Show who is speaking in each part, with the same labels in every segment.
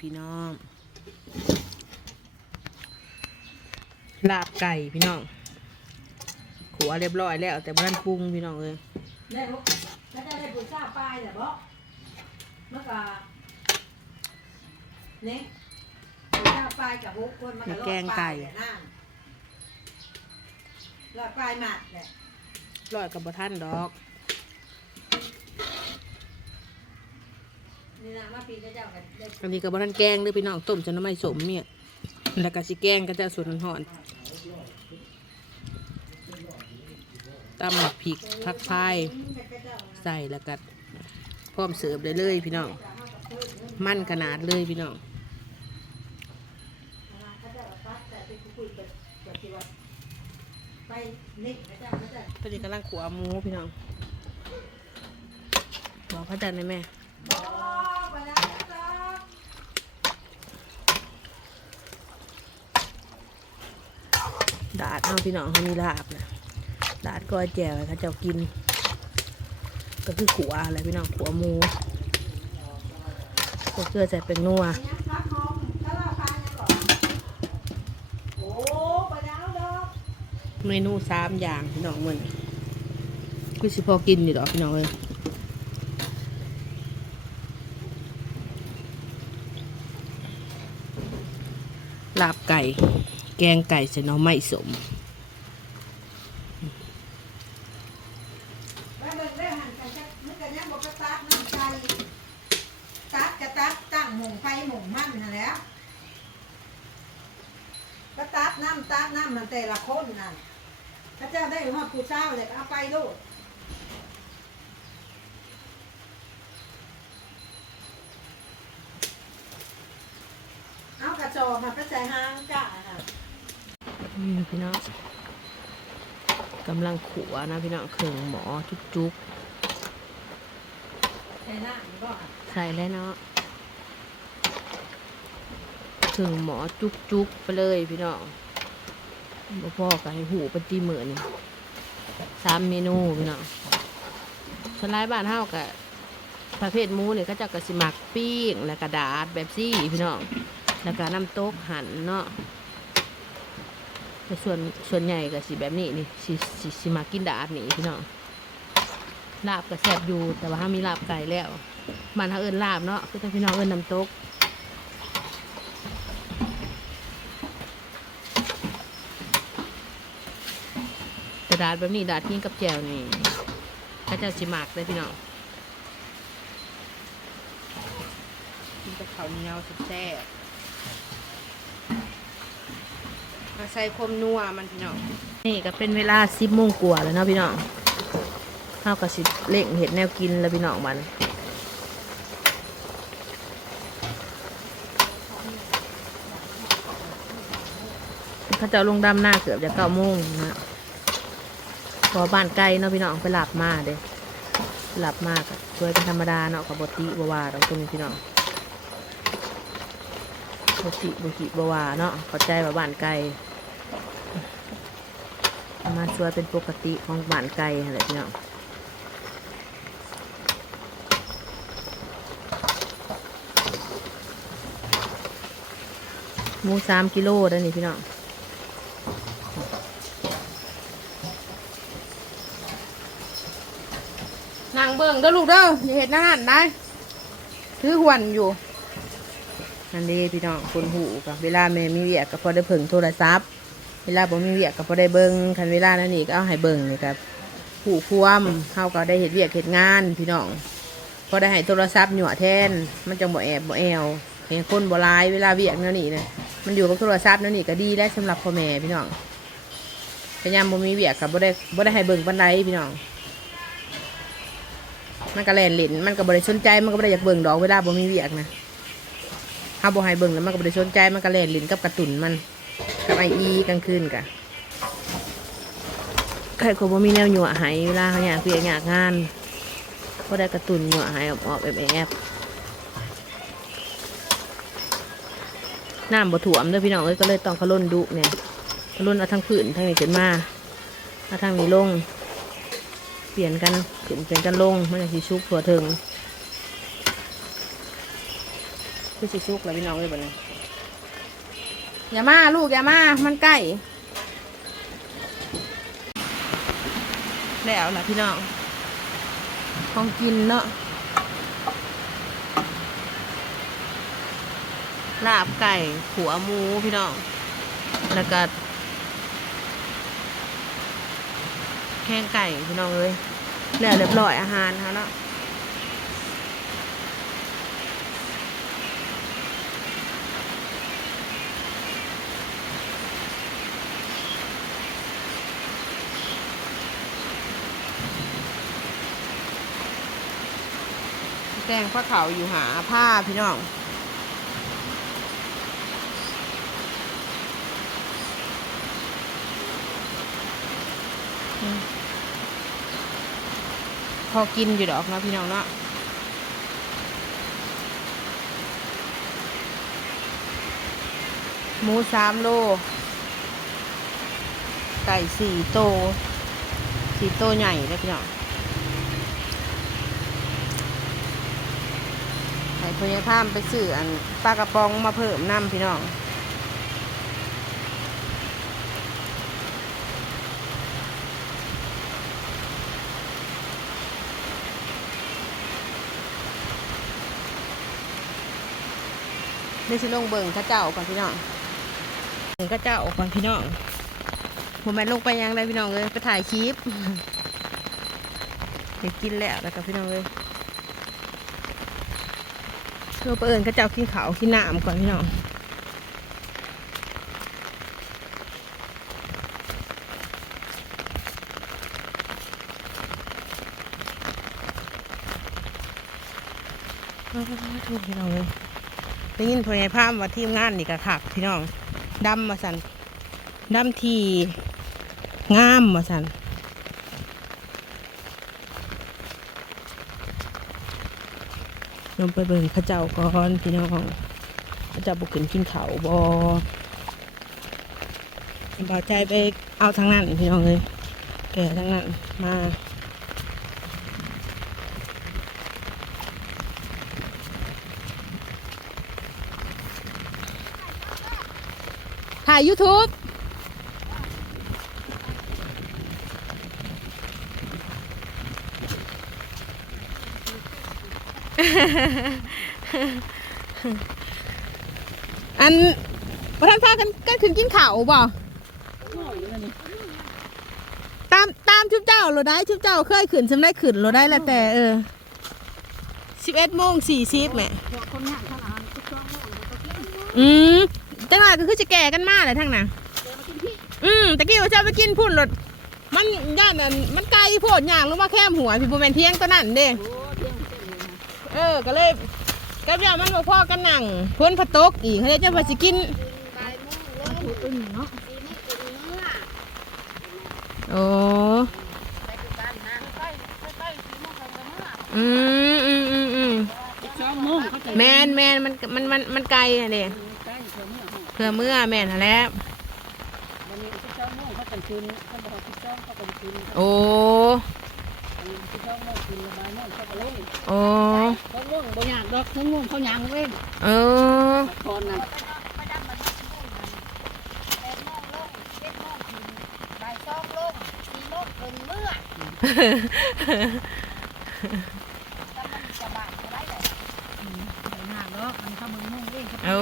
Speaker 1: พี่น้องลาบไก่พี่น้องขัวเรียบร้อยแล้ว แต่บ้านปรุงพี่น้องเลย
Speaker 2: ได้บ่แล้วจะได้บุญซาปลายเหรอบ่เมื่อก่อนเนี่ยบุญซาปลายกับบุกคนมันก็รอดปลายแหละนั่นรอดปลายหมัดแหละ
Speaker 1: ร้อยกับบะท่านดอก
Speaker 2: นี่นะมาปีเจ้ากันได้
Speaker 1: อันนี้กับบะท่านแกงเด้วยพี่น้องต้มจนน้ำไม่สมเนี่ยแล้วก็สิแกงก็จะส่วนหอนตำหมักพริกผักพายใส่แล้วก็พร้อมเสิร์ฟได้เลยพี่น้องมั่นขนาดเลยพี่น้องตอนนี้กำลังขัวหมูพี่น้องบอกพระจันทร์เลยแม่
Speaker 2: บ่ไปแล้วจ้า
Speaker 1: ดาดเอาพี่น้องเขามีลาบนะดาดก้อยแจ่วเขาเจ้ากิน ก็คือขัวอะไรพี่น้องขัวหมูก็เกลือใส่เป็นนัว
Speaker 2: เม
Speaker 1: นูสามอย่างพี่น้องมันคือสิพอกินนี่ดอพี่น้องเลยลาบไก่ แกงไก่ใส่น้อไม่สม
Speaker 2: เบิ่งเด้อหันกันจักมันก็ยังบ่กระตัดน้ำใจตัดกระตัดตั้งหม่งไฟหม่งมั่นมาแล้วกระตัดน้ำตัดน้ำมันแต่ละคนนั่นพระเจ้าได้ฮอดผู้เช้าเลยเอาไปโลดเอากระจอกมาไปใส่หางกะค่ะ
Speaker 1: นี่พี่น้องกำลังขัวนะพี่น้องเครื่องหมอจุก
Speaker 2: ใส่หน้านี่บ่
Speaker 1: ๆใส่แล้วเนาะเครื่องหมอจุกๆไปเลยพี่น้องบ่พ่อกับให้หูเป็นตีเหมือนสามเมนูพี่น้องสไลด์บ้านเฮากับประเภทหมูเนี่ยก็จะกระสิมักปิ้งแล้วกระดาษแบบซี่พี่น้องแล้วก็น้ำตกหั่นเนาะ แต่ส่วนส่วนใหญ่ก็สิแบบนี้นี่สิสิสิมากินดาดนี่พี่น้องลาบก็แซ่บอยู่แต่ว่าถ้ามีลาบไก่แล้ว มันถ้าเอิญลาบเนาะคือถ้าพี่น้องเอิญน้ำตกแต่ดาดแบบนี้ดาดกินกับแจวนี่ก็จะสิมักเลยพี่น้องกินกับข้าวเหนียวแซ่บๆมา ใส่ความนัวมันพี่น้องนี่ก็เป็นเวลาสิบโมงกว่าแล้วเนาะพี่น้องเท่ากับสิเล่งเห็ดแนวกินแล้วพี่น้องมันเขาจะลงดำหน้าเกือบจะเก้าโมงนะพอบ้านไกลเนาะพี่น้องไปหลับมาเด้หลับมากช่วยเป็นธรรมดาเนาะกับบติบวาเราตรงนี้พี่น้องบติบติบวาเนาะเข้าใจว่าบ้านไกล มาช่วยเป็นปกติของบ้านไกลอะไรพี่น้องหมูสามกิโลได้อนี่พี่น้องนางเบิ่งเด้อลูกเด้ออย่าเห็นนั่นได้ถือหวนอยู่นั่นเดีพี่น้องคนหูกับเวลาแม่มีเวียกก็พอได้เพิ่งโทรศัพท์ เวลาบ่มีเวียกก็พอได้เบิ่งคันเวลานั้นนี่ก็เอาให้เบิ่งนี่ครับผู้ควมเฮาก็ได้เฮ็ดเวียกเฮ็ดงานพี่น้องพอได้ให้โทรศัพท์หยั่วแทน มันจังบ่แอบบ่แอวเห็นคนบ่หลายเวลาเวียกแนวนี้นะมันอยู่กับโทรศัพท์แนวนี้ก็ดีแล้วสำหรับพ่อแม่พี่น้องพยายามบ่มีเวียกก็บ่ได้บ่ได้ให้เบิ่งปานใดพี่น้อง มันก็แล่นเล่นมันก็บริสนใจมันก็บ่ได้อยากเบิ่งดอกเวลาบ่มีเวียกนะถ้าบ่ให้เบิ่งแล้วมันก็บริสนใจมันก็แล่นเล่นกับกระตุนมัน กับไออีกลางคืนกะใครก็บ่มีแนวหยัวหายเวลาเขาอยากเวียอยากงานก็ได้กระตุนหยัวหายออกๆแอบแอบน้ำบ่ถ่วมเด้อพี่น้องเอ้ยก็เลยต้องขลุ่นดุเนี่ยขลุ่นเอาทั้งผืนทั้งนี้ขึ้นมาเอาทั้งนี้ลง เปลี่ยนกันขึ้นเปลี่ยนกันลงมันจะสิชุกถั่วถึงคือสิซุกแล้วพี่น้องเลยบ่นี้ อย่ามาลูกอย่ามา มันใกล้แล้วล่ะพี่น้องของกินเนาะลาบไก่ขัวหมูพี่น้อง แล้วก็แข้งไก่พี่น้องเลยแล้วเรียบร้อยอาหารเขาเนาะ แต่งผ้าขาอยู่หาผ้าพี่น้องพอกินอยู่ดอกนะพี่น้องเนาะหมูสามโล ไก่สี่โตสี่โตใหญ่เลยพี่น้อง ให้พญาพามไปซื้ออันปลากระป๋องมาเพิ่มน้ำพี่น้องนี่สิลงเบิ่งข้าเจ้าก่อนพี่น้องเบิ่งข้าเจ้าก่อนพี่น้องผมแม่ลงไปยังได้พี่น้องเลยไปถ่ายคลิปเดี๋ยวกินแล้วแล้วกับพี่น้องเลย เราไปเอิญก็จะเอากินเขาวกินน้ำก่อนพี่น้องมาๆๆถูกพี่น้องเลยได้ยินพยายพามว่าทีมงานนี่ก็ขักพี่น้องดำมาสันดำทีงามมาสัน ลงไปเบิ่งข้าเจ้าก่อนพี่น้องข้าเจ้าบุกขึ้นกินเขาบอบาใจไปเอาทางนั้นพี่น้องเลยแก่ทางนั้นมาถ่าย YouTube อันประธานพากันกันขึ้นกินข้าวบ่ตามตามชุบเจ้าเราได้ชุบเจ้าเคยขึ้นสำได้ขึ้นเราได้แล้วแต่เออสิบเอ็ดโมงสี่สิบแหม่อืมจังหวะก็คือจะแก่กันมากเลยทั้งน่ะอืมตะกี้ว่าจะเอาไปกินพุ่นรถมันย่านอันมันไกลโพดย่างลงมาแคมหัวพี่บุแมนเที่ยงตัวนั้นเด้ เออก็เลยกับยามันบอกพ่อกันหนังพ้นพะตกอีกเขาจะมาสิกินโอ้อืมอืมอืมอืม
Speaker 3: สอมงเขาจะ
Speaker 1: แมนแมนมันมันมันมันไกลอะเด้
Speaker 3: ใกล้เพื่อเมื่อ
Speaker 1: เพื่อเมื่อแม่นแหล้ว
Speaker 3: วันนี้สิบโอกสิบสองเขาจะคืน
Speaker 1: โอ้
Speaker 3: สิบสองโมงคืนระบายโมงเขาก็ลง
Speaker 1: โอ้
Speaker 3: เขาลงบ่อยากดอกทั้งงงเขายางเว้น
Speaker 1: เออ
Speaker 3: ตอนนั้นหน้าดอกมันเข้าเมืองมุ่งเว้นเขา
Speaker 1: โอ้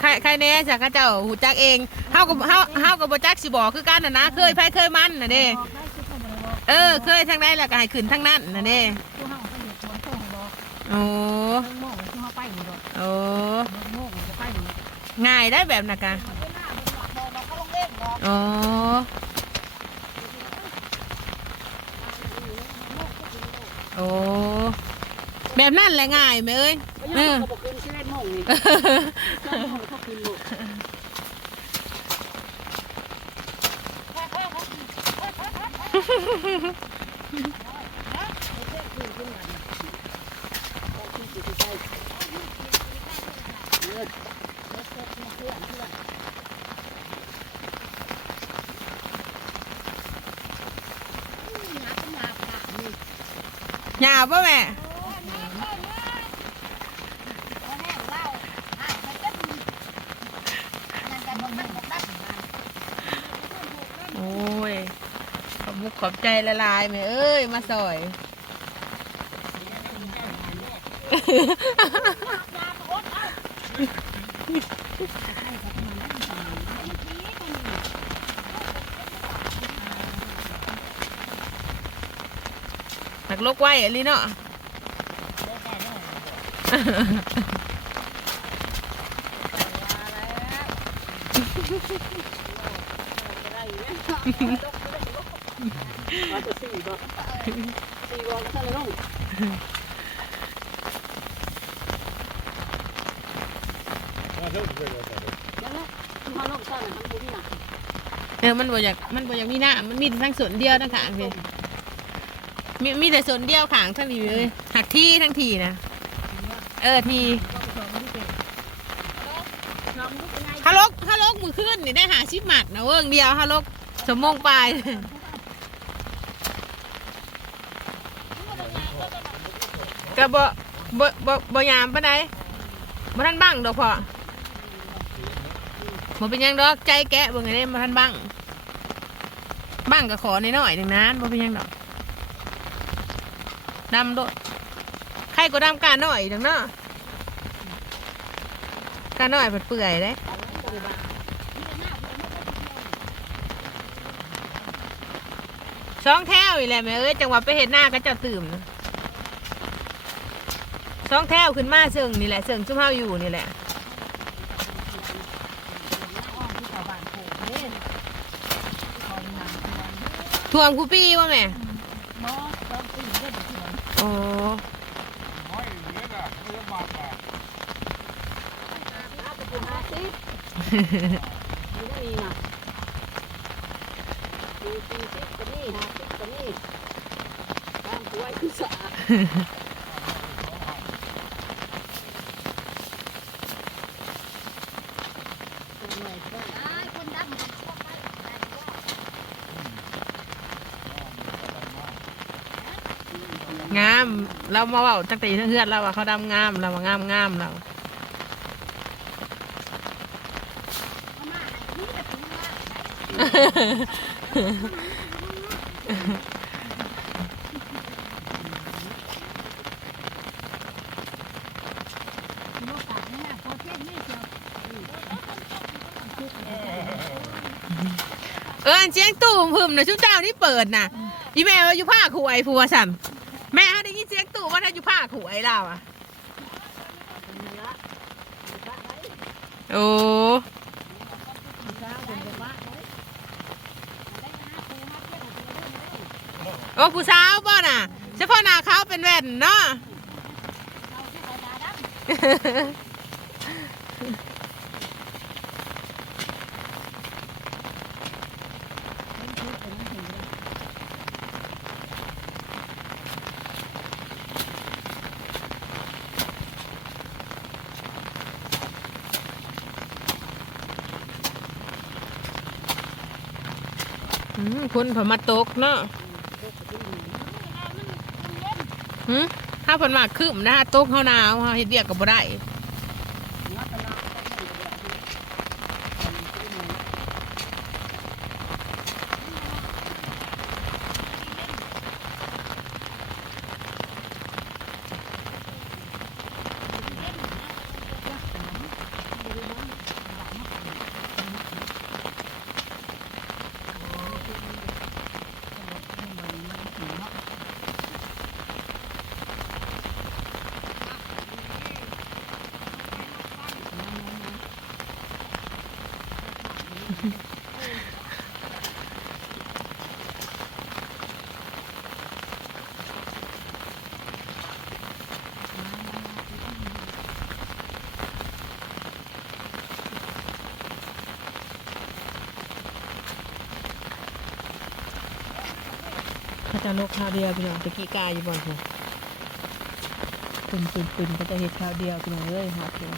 Speaker 1: ใครใครแน่จ้ะข้าเจ้าหูจักเองเฮากับเฮาเฮากับบ่จักสิบอกคือกันน่ะนะ เคยไผเคยมันน่ะเด้
Speaker 3: บอกได้คือเขาบอก
Speaker 1: เออ เคยทางใดแล้วก็ให้ขึ้นทางนั้นน่ะเด้
Speaker 3: โอ้ทั้งโมงที่เขาไปนี่ดอก
Speaker 1: โอ้
Speaker 3: โมงจะไปนี่
Speaker 1: ง่ายได้แบบนั้นกะโอ้โอ้แบบนั้นแหละง่ายไหมเอ้ยเออ
Speaker 3: เหยาป่ะแม่โอ้ย ข
Speaker 1: อบุกขอบใจละลายแม่เอ้ย มาสอย ลกไว้อะลีเนาะ
Speaker 3: ว่าจะสี่บ่สี่บ่ก็เท่าไหร่น้อง
Speaker 4: Ja, dat is wel wat.
Speaker 3: แล้วนะที่เขาน้องซ่อนทำบุญน่ะ
Speaker 1: เออมันบ่อยากมันบ่อยากมีหน้ามันมีแต่ทั้งส่วนเดียวทั้งขางเลย มีมีแต่ส่วนเดียวขางทั้งทีเลยหักที่ทั้งทีนะ เออทีฮัลโหลฮัลโหลมือขึ้นนี่ได้หาชิปหมัดนะเวิ้งเดียวฮัลโหลสมมงปลายก็บ่บ่บ่บ่ยามปานใดบ่ทันบังดอกพ่อบ่เป็นยังดอกใจแกะบิ่งให้ได้บ่ทันบังบังก็ขอน้อยๆหนึ่งนะบ่เป็นยังดอก ดำโดดใครก็ดำกาน้อยดังเนาะกาน้อยเปื่อยเด้สองแถวอีแหละแม่เอ้ยจังหวะไปเฮ็ดหน้าก็จะตื่มสองแถวขึ้นมาเชิงนี่แหละเชิงจุ่มเฮาอยู่นี่แหละท่วมกูปี้วะแม่ โอ้
Speaker 4: Mooi, middag. Helemaal maar.
Speaker 3: ห้าสิบไม่ได้มีน่ะสี่สี่สิบก็นี่ห้าสิบก็นี่ตามตัวไอ้คือสะอาด
Speaker 1: งาม เรามาเว่าจักตีทั้งเฮือนเราว่าเขาดำงามเราว่างามงามเราเออเสียงตู่หึมนะชุดเจ้านี่เปิดน่ะอีแม่ว่าอยู่ผ้าขวยผัวสัม ผ้าขวยเราอะ โอ้โอ้ผู้สาวบ่น่ะ เฉพาะหน้าเขาเป็นแว่นเนาะ อืมคนผมาตกเนาะหืมถ้าผลมากคืมนะฮะตกเขาหนาวเฮาเฮ็ดเบียกกับบ่ได้เขา จะลกข้าวเดียวพี่น้องตะกี้กายอยู่บ่อยเถอะปุ่นปุ่นปุ่นเขาจะเห็ดข้าวเดียวพี่น้องเอ้ยหอดเลย